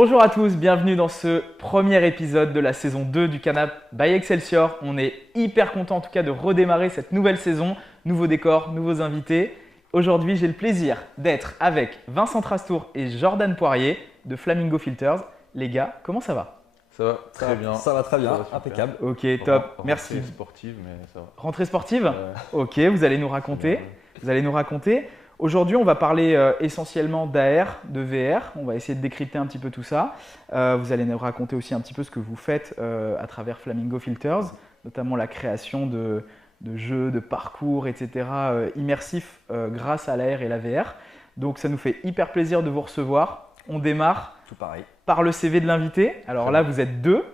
Bonjour à tous, bienvenue dans ce premier épisode de la saison 2 du Canap by Excelsior. On est hyper content en tout cas de redémarrer cette nouvelle saison. Nouveaux décors, nouveaux invités. Aujourd'hui, j'ai le plaisir d'être avec Vincent Trastour et Jordan Poirier de Flamingo Filters. Les gars, comment ça va? Ça va très bien. Ça va très bien, Ça va super. impeccable. Ok, top, merci. Rentrée sportive, mais ça va. Rentrée sportive? Ouais. Ok, vous allez nous raconter. Vous allez nous raconter. Aujourd'hui, on va parler essentiellement d'AR, de VR. On va essayer de décrypter un petit peu tout ça. Vous allez nous raconter aussi un petit peu ce que vous faites à travers Flamingo Filters, notamment la création de jeux, de parcours, etc. Immersifs grâce à l'AR et la VR. Donc, ça nous fait hyper plaisir de vous recevoir. On démarre Tout pareil. par le CV de l'invité. Alors Très là, bien. vous êtes deux.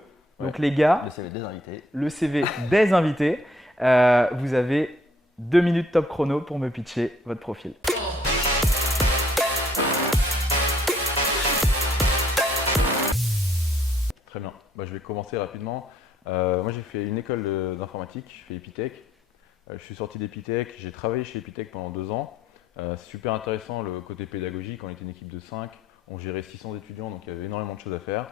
Donc, les gars, Le CV des invités. le CV des invités. Vous avez 2 minutes top chrono pour me pitcher votre profil. Très bien. Je vais commencer rapidement. Moi, j'ai fait une école d'informatique, je fais Epitech. Je suis sorti d'Epitech, j'ai travaillé chez Epitech pendant 2 ans. C'est super intéressant le côté pédagogique. On était une équipe de 5, on gérait 600 étudiants, donc il y avait énormément de choses à faire.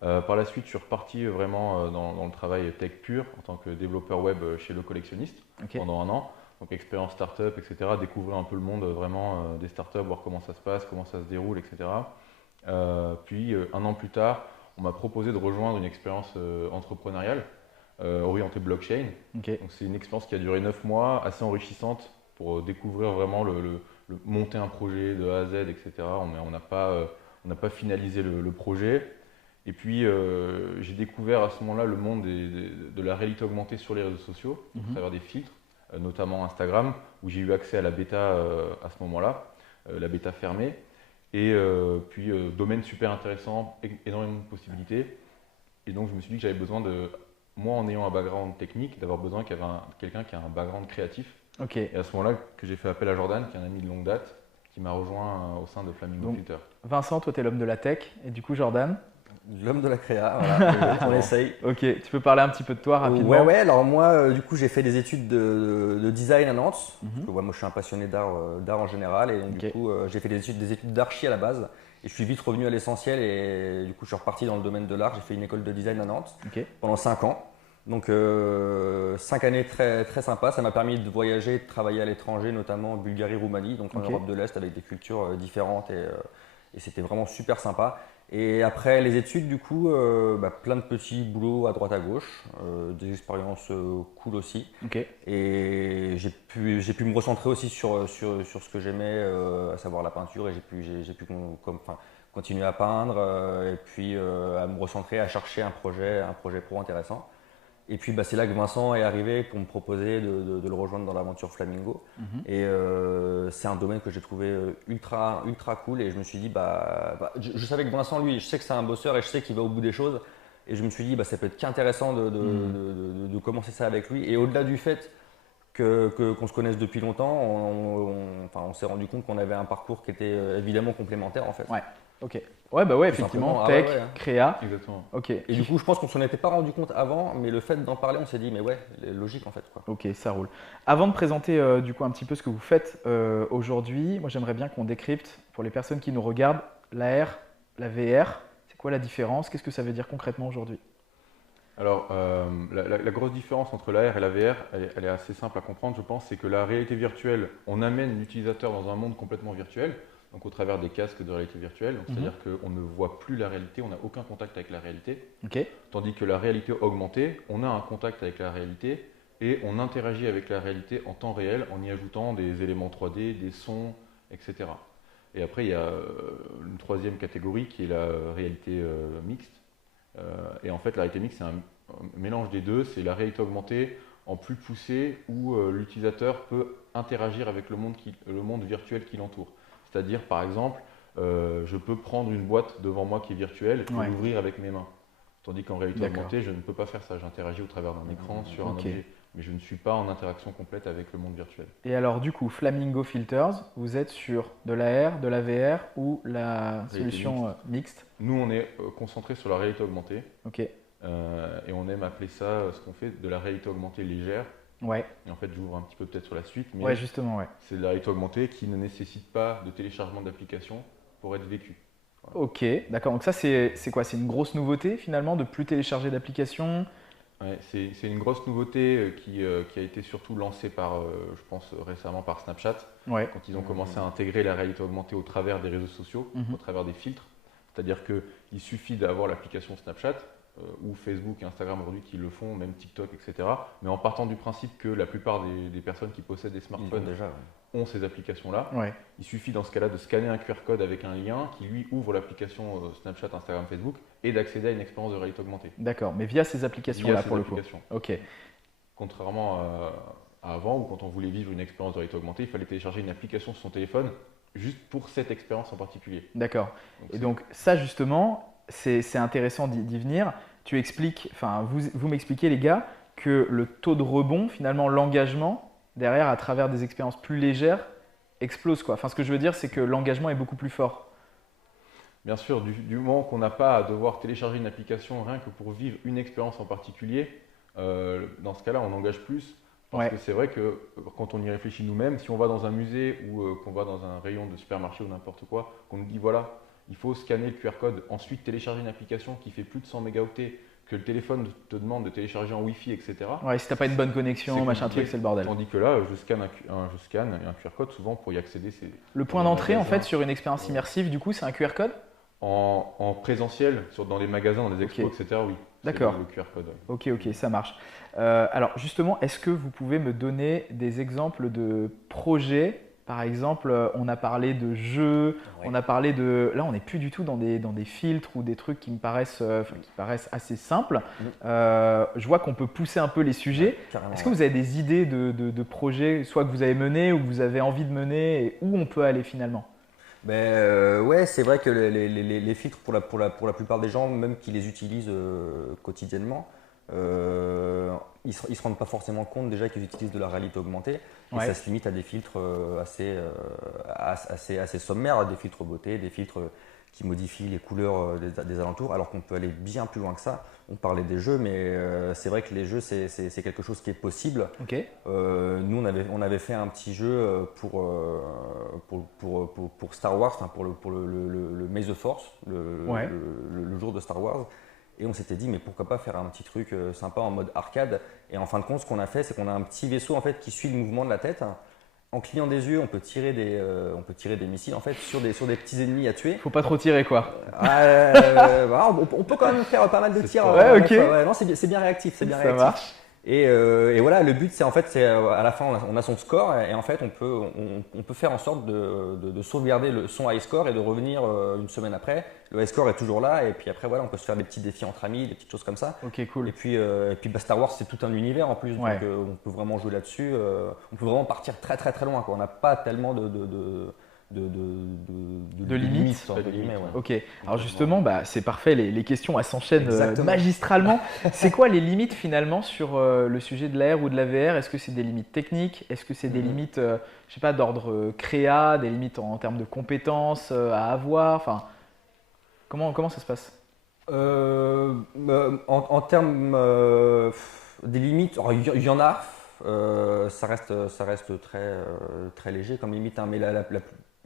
Par la suite, je suis reparti vraiment dans le travail tech pur en tant que développeur web chez Le Collectionniste pendant 1 an. Donc expérience startup, etc. Découvrir un peu le monde vraiment des startups, voir comment ça se passe, comment ça se déroule, etc. Puis 1 an plus tard, on m'a proposé de rejoindre une expérience entrepreneuriale orientée blockchain. Ok. Donc c'est une expérience qui a duré 9 mois, assez enrichissante pour découvrir vraiment monter un projet de A à Z, etc. On n'a pas finalisé le projet. Et puis j'ai découvert à ce moment-là le monde de la réalité augmentée sur les réseaux sociaux, à travers des filtres, notamment Instagram, où j'ai eu accès à la bêta à ce moment-là, la bêta fermée. Et puis domaine super intéressant, énormément de possibilités. Et donc je me suis dit que j'avais besoin moi en ayant un background technique, d'avoir besoin qu'il y avait quelqu'un qui a un background créatif. Ok. Et à ce moment-là que j'ai fait appel à Jordan, qui est un ami de longue date, qui m'a rejoint au sein de Flamingo Donc, Filter. Vincent, toi, tu es l'homme de la tech. Et du coup, Jordan. L'homme de la créa, voilà, on essaye. Ok, tu peux parler un petit peu de toi rapidement? Ouais, alors moi, du coup, j'ai fait des études de design à Nantes. Parce que, moi, je suis un passionné d'art en général. Et donc, Ok. du coup, j'ai fait des études d'archi à la base. Et je suis vite revenu à l'essentiel. Et du coup, je suis reparti dans le domaine de l'art. J'ai fait une école de design à Nantes Ok. pendant 5 ans. Donc, 5 années très, très sympas. Ça m'a permis de voyager, de travailler à l'étranger, notamment en Bulgarie, Roumanie, donc en Ok. Europe de l'Est, avec des cultures différentes. Et c'était vraiment super sympa. Et après les études, du coup, plein de petits boulots à droite à gauche, des expériences cool aussi. Ok. Et j'ai pu me recentrer aussi sur ce que j'aimais, à savoir la peinture. Et j'ai pu continuer à peindre, et puis à me recentrer, à chercher un projet pro intéressant. Et puis c'est là que Vincent est arrivé pour me proposer de le rejoindre dans l'aventure Flamingo. Et c'est un domaine que j'ai trouvé ultra cool. Et je me suis dit, je savais que Vincent, lui, je sais que c'est un bosseur et je sais qu'il va au bout des choses. Et je me suis dit, ça peut être qu'intéressant de commencer ça avec lui. Et au-delà du fait qu'on se connaisse depuis longtemps, on s'est rendu compte qu'on avait un parcours qui était évidemment complémentaire en fait. Ouais. Ok. Ouais, Tout effectivement. simplement. Tech, Ouais. créa. Exactement. Ok. Et du coup, je pense qu'on s'en était pas rendu compte avant, mais le fait d'en parler, on s'est dit, mais ouais, logique en fait, quoi. Ok, ça roule. Avant de présenter du coup un petit peu ce que vous faites aujourd'hui, moi j'aimerais bien qu'on décrypte pour les personnes qui nous regardent l'AR, la VR. C'est quoi la différence? Qu'est-ce que ça veut dire concrètement aujourd'hui? Alors, la grosse différence entre l'AR et la VR, elle est assez simple à comprendre, je pense, c'est que la réalité virtuelle, on amène l'utilisateur dans un monde complètement virtuel, donc au travers des casques de réalité virtuelle, donc c'est-à-dire qu'on ne voit plus la réalité, on n'a aucun contact avec la réalité, Ok. tandis que la réalité augmentée, on a un contact avec la réalité et on interagit avec la réalité en temps réel en y ajoutant des éléments 3D, des sons, etc. Et après, il y a une troisième catégorie qui est la réalité mixte. Et en fait, la réalité mixte, c'est un mélange des deux. C'est la réalité augmentée en plus poussée où l'utilisateur peut interagir avec le monde virtuel qui l'entoure. C'est-à-dire, par exemple, je peux prendre une boîte devant moi qui est virtuelle et Ouais. l'ouvrir avec mes mains. Tandis qu'en réalité D'accord. augmentée, je ne peux pas faire ça. J'interagis au travers d'un écran sur un Ok. objet. Mais je ne suis pas en interaction complète avec le monde virtuel. Et alors du coup, Flamingo Filters, vous êtes sur de l'AR, de la VR ou la solution mixte? Nous, on est concentré sur la réalité augmentée. Ok. Et on aime appeler ça, ce qu'on fait, de la réalité augmentée légère. Ouais. Et en fait, j'ouvre un petit peu peut-être sur la suite, mais Ouais, justement, ouais. c'est de la réalité augmentée qui ne nécessite pas de téléchargement d'application pour être vécu. Ok, d'accord. Donc ça, c'est quoi? C'est une grosse nouveauté finalement de plus télécharger d'applications? Ouais, c'est une grosse nouveauté qui a été surtout lancée par, je pense récemment par Snapchat, Ouais. quand ils ont commencé à intégrer la réalité augmentée au travers des réseaux sociaux, au travers des filtres. C'est-à-dire qu'il suffit d'avoir l'application Snapchat, ou Facebook et Instagram aujourd'hui qui le font, même TikTok, etc. Mais en partant du principe que la plupart des personnes qui possèdent des Ils ont smartphones déjà. ont ces applications-là, Ouais. il suffit dans ce cas-là de scanner un QR code avec un lien qui lui ouvre l'application Snapchat, Instagram, Facebook et d'accéder à une expérience de réalité augmentée. D'accord. Mais via ces applications-là Via ces pour le coup. applications. Ok. Contrairement à avant où quand on voulait vivre une expérience de réalité augmentée, il fallait télécharger une application sur son téléphone juste pour cette expérience en particulier. D'accord. Et donc ça justement, c'est intéressant d'y venir. Tu expliques, enfin vous m'expliquez les gars, que le taux de rebond, finalement l'engagement, derrière à travers des expériences plus légères, explose quoi. Enfin ce que je veux dire c'est que l'engagement est beaucoup plus fort. Bien sûr, du moment qu'on n'a pas à devoir télécharger une application rien que pour vivre une expérience en particulier, dans ce cas-là on engage plus. Parce que c'est vrai que quand on y réfléchit nous-mêmes, si on va dans un musée ou qu'on va dans un rayon de supermarché ou n'importe quoi, qu'on nous dit voilà, il faut scanner le QR code, ensuite télécharger une application qui fait plus de 100 mégaoctets, que le téléphone te demande de télécharger en Wi-Fi, etc. Ouais, si t'as pas une bonne connexion, machin truc, c'est le bordel. Tandis que là, je scanne un QR code souvent pour y accéder. Le point d'entrée en fait sur une expérience immersive, du coup, c'est un QR code? En présentiel, dans les magasins, dans les expos, etc. Oui. D'accord. Le QR code. Ok, ça marche. Alors justement, est-ce que vous pouvez me donner des exemples de projets? Par exemple, on a parlé de jeux, on a parlé de… Là, on n'est plus du tout dans des filtres ou des trucs qui me paraissent, qui paraissent assez simples. Je vois qu'on peut pousser un peu les sujets. Est-ce que vous avez des idées de projets, soit que vous avez menés ou que vous avez envie de mener, et où on peut aller finalement? Ouais, c'est vrai que les filtres, pour la plupart des gens, même qui les utilisent quotidiennement, ils ne se rendent pas forcément compte déjà qu'ils utilisent de la réalité augmentée. Et ça se limite à des filtres assez sommaires, des filtres beauté, des filtres qui modifient les couleurs des alentours, alors qu'on peut aller bien plus loin que ça. On parlait des jeux, mais c'est vrai que les jeux, c'est quelque chose qui est possible. Okay. Nous, on avait fait un petit jeu pour Star Wars, pour le May the Force, le jour de Star Wars. Et on s'était dit, mais pourquoi pas faire un petit truc sympa en mode arcade. Et en fin de compte, ce qu'on a fait, c'est qu'on a un petit vaisseau en fait, qui suit le mouvement de la tête. En clignant des yeux, on peut tirer des missiles en fait, sur des petits ennemis à tuer. Faut pas trop tirer quoi. On peut quand même faire pas mal de tirs. Ok. Non, c'est bien réactif. Ça marche. Et voilà, le but, c'est à la fin, on a son score et en fait, on peut faire en sorte de sauvegarder son high score et de revenir une semaine après. Le high score est toujours là et puis après, voilà, on peut se faire des petits défis entre amis, des petites choses comme ça. Ok, cool. Et puis Star Wars, c'est tout un univers en plus, donc on peut vraiment jouer là-dessus. On peut vraiment partir très très très loin, quoi. On n'a pas tellement de limites. Ok, alors justement, c'est parfait, les questions elles s'enchaînent magistralement. C'est quoi les limites finalement sur le sujet de l'AR ou de la VR? Est-ce que c'est des limites techniques? Est-ce que c'est des limites, je sais pas, d'ordre créa, des limites en termes de compétences à avoir? Enfin, comment ça se passe? En termes des limites, il y en a. Ça reste très, très léger comme limite, hein, mais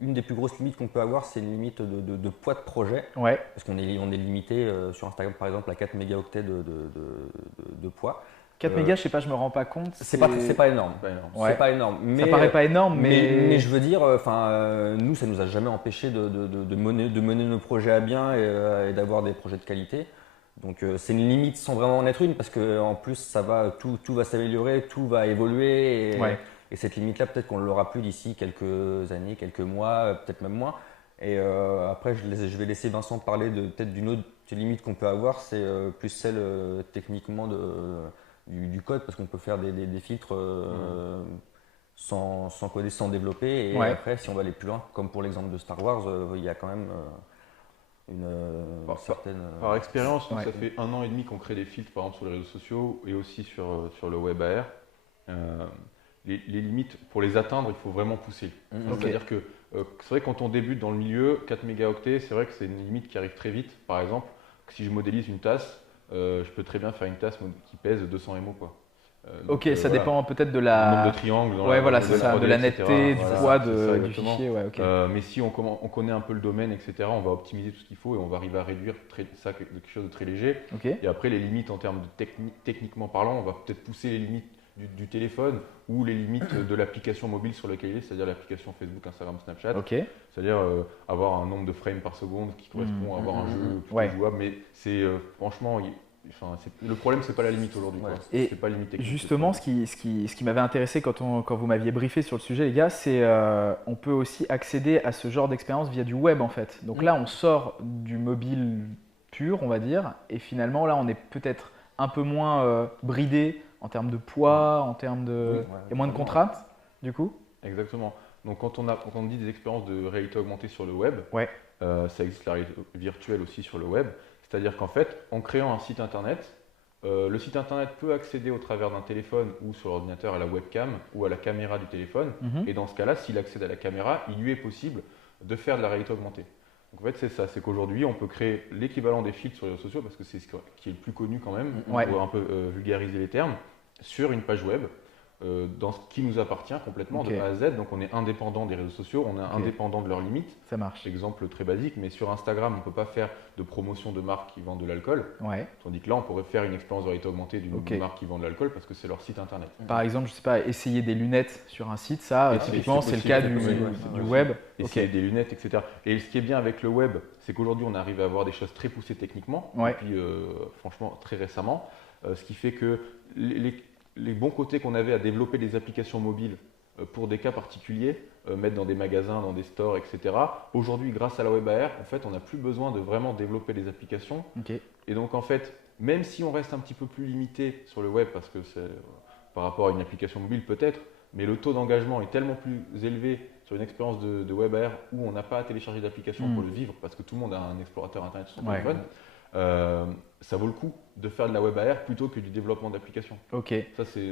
une des plus grosses limites qu'on peut avoir, c'est une limite de poids de projet. Ouais. Parce qu'on est limité sur Instagram, par exemple, à 4 mégaoctets de poids. 4 mégas, je sais pas, je me rends pas compte. C'est pas énorme. Ouais. C'est pas énorme. Ça paraît pas énorme, mais je veux dire, nous, ça nous a jamais empêché de mener nos projets à bien et d'avoir des projets de qualité. Donc c'est une limite sans vraiment en être une, parce qu'en plus, tout va s'améliorer, tout va évoluer. Et cette limite-là, peut-être qu'on ne l'aura plus d'ici quelques années, quelques mois, peut-être même moins. Et après, je vais laisser Vincent parler peut-être d'une autre limite qu'on peut avoir, c'est plus celle techniquement du code, parce qu'on peut faire des filtres sans coder, sans développer. Et après, si on va aller plus loin, comme pour l'exemple de Star Wars, il y a quand même une certaine… Par expérience, ça fait 1 an et demi qu'on crée des filtres, par exemple, sur les réseaux sociaux et aussi sur le web AR. Les limites, pour les atteindre, il faut vraiment pousser. C'est-à-dire que c'est vrai que quand on débute dans le milieu, 4 mégaoctets, c'est vrai que c'est une limite qui arrive très vite. Par exemple, si je modélise une tasse, je peux très bien faire une tasse qui pèse 200 MO, quoi. Ok, ça voilà. dépend peut-être de Le nombre de la. triangles dans Ouais, la voilà, c'est ça, de la 3D, etc. netteté, du Voilà, poids c'est ça, du exactement. fichier. Ouais, ok. Mais si on connaît un peu le domaine, etc., on va optimiser tout ce qu'il faut et on va arriver à réduire ça de quelque chose de très léger. Ok. Et après, les limites en termes de techniquement parlant, on va peut-être pousser les limites du téléphone ou les limites de l'application mobile sur laquelle il est, c'est-à-dire l'application Facebook, Instagram, Snapchat. Ok. C'est-à-dire avoir un nombre de frames par seconde qui correspond à avoir un jeu plutôt Ouais. jouable. Mais c'est franchement, le problème, c'est pas la limite aujourd'hui. Ouais. Et c'est pas la limite technique. justement, ce qui m'avait intéressé quand vous m'aviez briefé sur le sujet, les gars, c'est on peut aussi accéder à ce genre d'expérience via du web en fait. Donc là, on sort du mobile pur, on va dire, et finalement là, on est peut-être un peu moins bridé en termes de poids, en termes de. Oui, ouais, Il y a moins de contraintes, du coup. Exactement. Donc quand on dit des expériences de réalité augmentée sur le web, Ouais. ça existe la réalité virtuelle aussi sur le web. C'est-à-dire qu'en fait, en créant un site internet, le site internet peut accéder au travers d'un téléphone ou sur l'ordinateur à la webcam ou à la caméra du téléphone. Mhm. Et dans ce cas-là, s'il accède à la caméra, il lui est possible de faire de la réalité augmentée. Donc en fait, c'est ça, c'est qu'aujourd'hui, on peut créer l'équivalent des filtres sur les réseaux sociaux, parce que c'est ce qui est le plus connu quand même, Ouais. pour un peu vulgariser les termes, sur une page web, dans ce qui nous appartient complètement Ok. de A à Z. Donc on est indépendant des réseaux sociaux, on est Ok. indépendant de leurs limites. Ça marche. Exemple très basique, mais sur Instagram, on ne peut pas faire de promotion de marques qui vendent de l'alcool. Ouais. Tandis que là, on pourrait faire une expérience de réalité augmentée d'une Ok. marque qui vend de l'alcool parce que c'est leur site internet. Par exemple, je sais pas, essayer des lunettes sur un site, ça, Et typiquement, c'est le possible, cas c'est du, possible, du ouais. web. Et Ok. c'est des lunettes, etc. Et ce qui est bien avec le web, c'est qu'aujourd'hui, on arrive à avoir des choses très poussées techniquement, Ouais. depuis franchement très récemment. Ce qui fait que les bons côtés qu'on avait à développer des applications mobiles pour des cas particuliers, mettre dans des magasins, dans des stores, etc. Aujourd'hui, grâce à la web AR, en fait, on n'a plus besoin de vraiment développer des applications. Ok. Et donc, en fait, même si on reste un petit peu plus limité sur le web, parce que c'est par rapport à une application mobile peut-être, mais le taux d'engagement est tellement plus élevé sur une expérience de web AR où on n'a pas à télécharger d'application pour le vivre, parce que tout le monde a un explorateur internet sur son Ouais. téléphone, ça vaut le coup de faire de la web AR plutôt que du développement d'applications. Ok. Ça, c'est.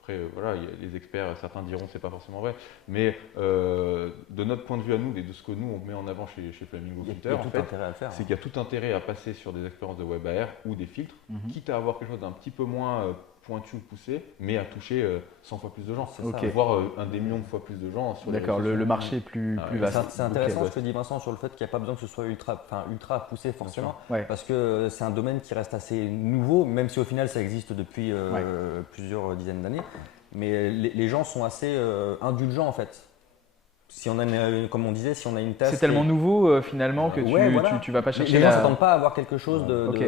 Après, voilà, les experts, certains diront que c'est pas forcément vrai, mais de notre point de vue à nous, et de ce que nous on met en avant chez Flamingo Il y a Filter, en tout fait, intérêt à le faire. c'est qu'il y a tout intérêt à passer sur des expériences de web AR ou des filtres, Mhm. quitte à avoir quelque chose d'un petit peu moins pointu ou poussé, mais à toucher 100 fois plus de gens. C'est Ok. ça. Voire un des millions de fois plus de gens sur les D'accord, réseaux le sociaux. marché est plus Ah, vaste. C'est intéressant Ok. ce que dit Vincent sur le fait qu'il n'y a pas besoin que ce soit ultra poussé forcément, Ouais. parce que c'est un domaine qui reste assez nouveau, même si au final ça existe depuis plusieurs dizaines d'années. Mais les gens sont assez indulgents en fait. Si on a comme on disait, si on a une tasse. C'est tellement nouveau finalement que Ouais, voilà. tu vas pas chercher Les gens la- s'attendent pas à avoir quelque chose Ok.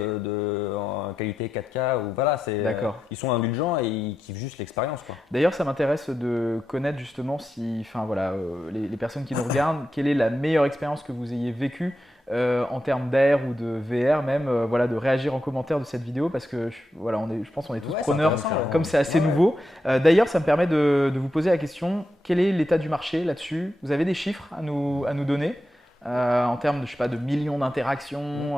en qualité 4K ou voilà, c'est. D'accord. Ils sont indulgents et ils kiffent juste l'expérience quoi. D'ailleurs, ça m'intéresse de connaître justement si, enfin voilà, les personnes qui nous regardent, quelle est la meilleure expérience que vous ayez vécue en termes d'AR ou de VR même, voilà, de réagir en commentaire de cette vidéo parce que voilà, je pense qu'on est tous Ouais, c'est preneurs, intéressant, ouais. comme c'est assez Ouais. nouveau. D'ailleurs, ça me permet de vous poser la question, quel est l'état du marché là-dessus? Vous avez des chiffres à nous donner en termes de, je sais pas, de millions d'interactions,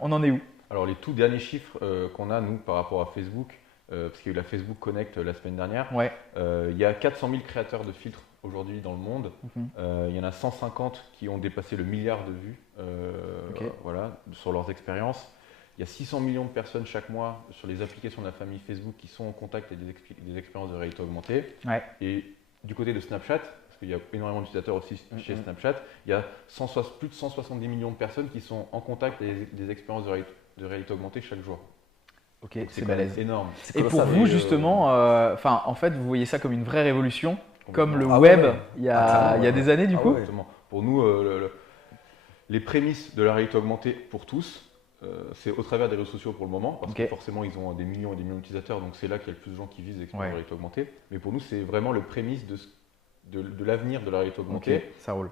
on en est où? Alors les tout derniers chiffres qu'on a, nous, par rapport à Facebook, parce qu'il y a eu la Facebook Connect la semaine dernière, Ouais. il y a 400 000 créateurs de filtres aujourd'hui dans le monde. Mhm. Il y en a 150 qui ont dépassé le milliard de vues Ok. voilà, sur leurs expériences. Il y a 600 millions de personnes chaque mois sur les applications de la famille Facebook qui sont en contact avec des expériences de réalité augmentée. Ouais. Et du côté de Snapchat, parce qu'il y a énormément d'utilisateurs aussi chez Snapchat, il y a plus de 170 millions de personnes qui sont en contact avec des expériences de réalité augmentée chaque jour. Ok, Donc c'est quand même balèze. énorme. Et pour colossal. vous, Et, justement, enfin, en fait, vous voyez ça comme une vraie révolution, comme le Ah web ouais. il y a clairement, des années, du Ah coup. ouais. Exactement. Pour nous, les prémices de la réalité augmentée pour tous, c'est au travers des réseaux sociaux pour le moment, parce Ok. que forcément ils ont des millions et des millions d'utilisateurs, donc c'est là qu'il y a le plus de gens qui visent l'expérience Ouais. de réalité augmentée. Mais pour nous, c'est vraiment le prémisse de l'avenir de la réalité Ok, augmentée. ça roule.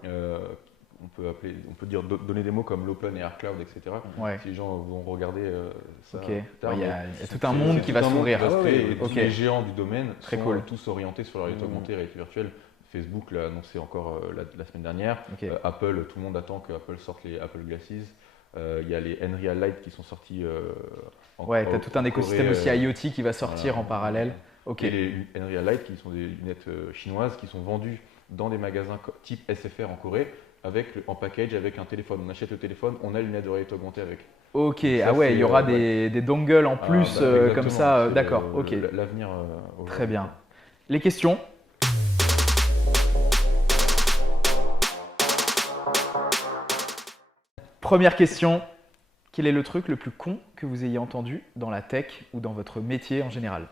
On peut donner des mots comme l'open et Air Cloud, etc. Ouais. Si les gens vont regarder ça Ok. plus tard, Il y mais a tout c'est- un monde c'est qui tout va un monde s'ouvrir. qui va se Ah créer, ouais, et tous ok. les géants du domaine Très sont cool. tous orientés sur la réalité augmentée, réalité virtuelle. Facebook l'a annoncé encore la semaine dernière. Ok. Apple, tout le monde attend que Apple sorte les Apple Glasses. Il y a les Nreal Light qui sont sortis Ouais, tu as tout un écosystème Corée, aussi IoT qui va sortir voilà. en parallèle. Ok. Et les Nreal Light qui sont des lunettes chinoises qui sont vendues dans des magasins type SFR en Corée en package avec un téléphone. On achète le téléphone, on a les lunettes de réalité augmentée avec. Ok, Ça, ah ouais, c'est, il y aura ouais. des dongles en plus comme Exactement, ça. c'est D'accord, ok. L'avenir. Très bien. Les questions? Première question. Quel est le truc le plus con que vous ayez entendu dans la tech ou dans votre métier en général?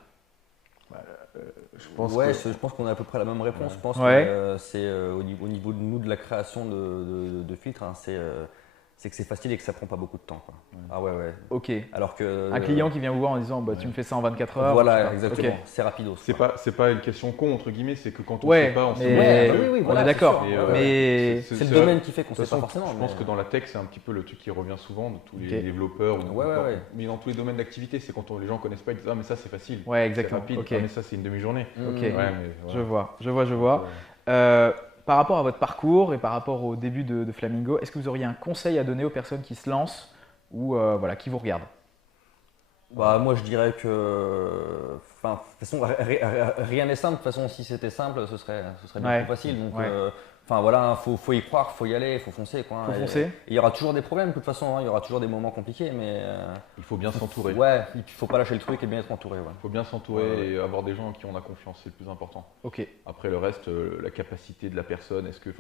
Je pense Ouais, que- je pense qu'on a à peu près la même réponse. Je pense Ouais. que c'est au niveau de nous, de la création de filtres, hein, c'est que c'est facile et que ça prend pas beaucoup de temps, quoi. Ah ouais, ouais. Ok. Alors que Un client qui vient vous voir en disant bah, tu me fais ça en 24 heures. je sais Voilà, pas. exactement. Ok. C'est rapidos. c'est pas une question con entre guillemets, c'est que quand on Ouais, sait pas, on mais sait Ouais, pas. bah oui, oui, on voilà, est c'est d'accord. sûr. Et, Mais C'est le domaine qui fait qu'on De sait toute pas façon, forcément. je pense mais- que dans la tech, c'est un petit peu le truc qui revient souvent de tous les Ok. développeurs, Ouais, ouais. mais dans tous les domaines d'activité, c'est quand les gens connaissent pas, ils disent ah mais ça c'est facile, ouais, c'est exactement. rapide, Ok. ah mais ça c'est une demi-journée. Ok. Ouais, mais Je voilà. vois. Par rapport à votre parcours et par rapport au début de Flamingo, est-ce que vous auriez un conseil à donner aux personnes qui se lancent ou voilà, qui vous regardent? Bah, moi, je dirais que. Enfin, de toute façon, rien n'est simple. De toute façon, si c'était simple, ce serait bien Ouais. plus facile. Donc, Ouais. enfin, voilà, faut y croire, faut y aller, faut foncer, quoi. Faut Et- foncer. et il y aura toujours des problèmes, de toute façon. Hein, il y aura toujours des moments compliqués, mais. Il faut bien s'entourer. Ouais, il faut pas lâcher le truc et bien être entouré. Ouais. Il faut bien s'entourer Ouais. et avoir des gens en qui on a confiance, c'est le plus important. Ok. Après le reste, la capacité de la personne, est-ce que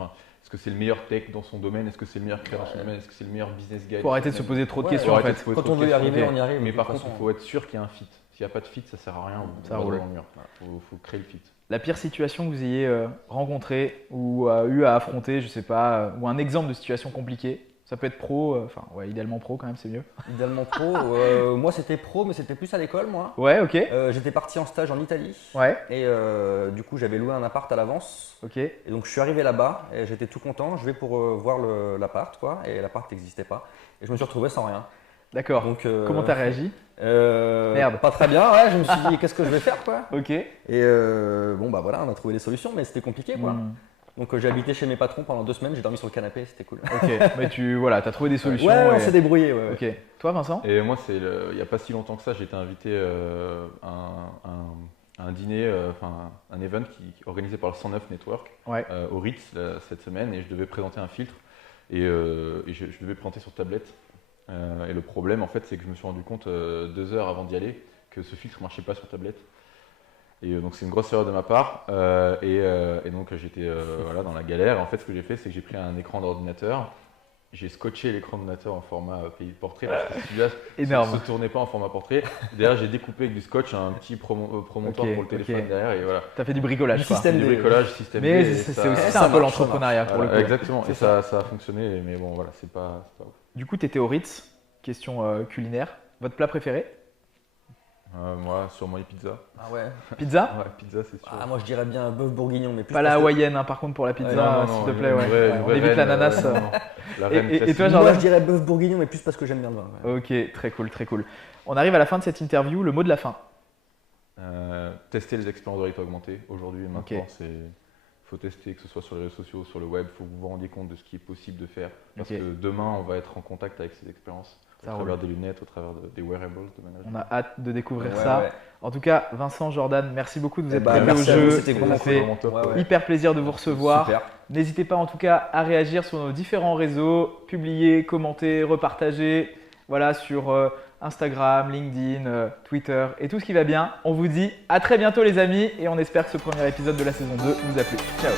c'est le meilleur tech dans son domaine, est-ce que c'est le meilleur créateur dans son Ouais. domaine, est-ce que c'est le meilleur business guy Faut dans arrêter de son se domaine. poser trop de Ouais, questions Faut en arrêter de fait. se poser Quand trop on de veut y questions. arriver, Ok. on y arrive. Mais de par toute contre, il façon. faut être sûr qu'il y a un fit. S'il n'y a pas de fit, ça sert à rien. Ça On va roule. dans le mur. Faut créer le fit. La pire situation que vous ayez rencontrée ou eu à affronter, je sais pas, ou un exemple de situation compliquée. Ça peut être pro, enfin ouais, idéalement pro quand même, c'est mieux. Idéalement pro. Moi, c'était pro, mais c'était plus à l'école, moi. Ouais, ok. J'étais parti en stage en Italie. Ouais, Et du coup, j'avais loué un appart à l'avance. ok. Et donc, je suis arrivé là-bas et j'étais tout content. Je vais pour voir l'appart, quoi. Et l'appart n'existait pas. Et je me suis retrouvé sans rien. D'accord. Donc, Comment t'as réagi? Merde. Pas très bien, ouais. Je me suis dit, qu'est-ce que je vais faire, quoi. Ok. Et bon, bah voilà, on a trouvé des solutions, mais c'était compliqué, quoi. Hmm. Donc, j'ai habité chez mes patrons pendant 2 semaines. J'ai dormi sur le canapé, c'était cool. Ok, mais voilà, t'as trouvé des solutions. Ouais, on et- s'est débrouillé, ouais. Ok. Toi, Vincent? Et moi, il n'y a pas si longtemps que ça, j'ai été invité à un dîner, un event organisé par le 109 Network Ouais. au Ritz cette semaine, et je devais présenter un filtre et je devais présenter sur tablette. Et le problème, en fait, c'est que je me suis rendu compte 2 heures avant d'y aller que ce filtre ne marchait pas sur tablette. Et donc c'est une grosse erreur de ma part. Et donc j'étais voilà, dans la galère. En fait, ce que j'ai fait, c'est que j'ai pris un écran d'ordinateur. J'ai scotché l'écran d'ordinateur en format pays portrait parce que celui-là Énorme. ne se tournait pas en format portrait. Derrière, j'ai découpé avec du scotch un petit promontoire Ok, pour le téléphone ok. derrière. Et voilà. T'as fait du bricolage, Du quoi. système Du D. bricolage, système D, Mais et c'est ça- aussi ça ça un peu marche, l'entrepreneuriat pour Voilà, le coup. exactement. C'est Et ça a fonctionné. Mais bon, voilà, c'est pas ouf. Du coup, t'étais au Ritz. Question culinaire. Votre plat préféré? Moi, sûrement les pizzas. Ah ouais. Pizza? Ouais, pizza, c'est sûr. Ah, moi, je dirais bien bœuf bourguignon, mais plus Pas la parce que- hawaïenne, hein, par contre, pour la pizza, Ouais, s'il te plaît. Ouais. une Ouais, vraie on évite reine, l'ananas. non, non. La reine Et classique. toi, Moi, Jordan? je dirais bœuf bourguignon, mais plus parce que j'aime bien le vin. Ouais. Ok, très cool, très cool. On arrive à la fin de cette interview. Le mot de la fin. Tester les expériences de réalité augmentée. Aujourd'hui et maintenant, Ok. il faut tester, que ce soit sur les réseaux sociaux, sur le web. Il faut que vous vous rendiez compte de ce qui est possible de faire. Parce Ok. que demain, on va être en contact avec ces expériences. Ça Au roule. travers des lunettes, au travers des wearables de manière On a hâte de découvrir Ouais, ça. ouais. En tout cas, Vincent, Jordan, merci beaucoup de vous Eh être bah, prêtés au merci à vous, jeu. c'était Ça vraiment fait vraiment top. Ouais, ouais. hyper plaisir de vous recevoir. Super. N'hésitez pas en tout cas à réagir sur nos différents réseaux, publier, commenter, repartager, voilà, sur Instagram, LinkedIn, Twitter et tout ce qui va bien. On vous dit à très bientôt les amis et on espère que ce premier épisode de la saison 2 vous a plu. Ciao.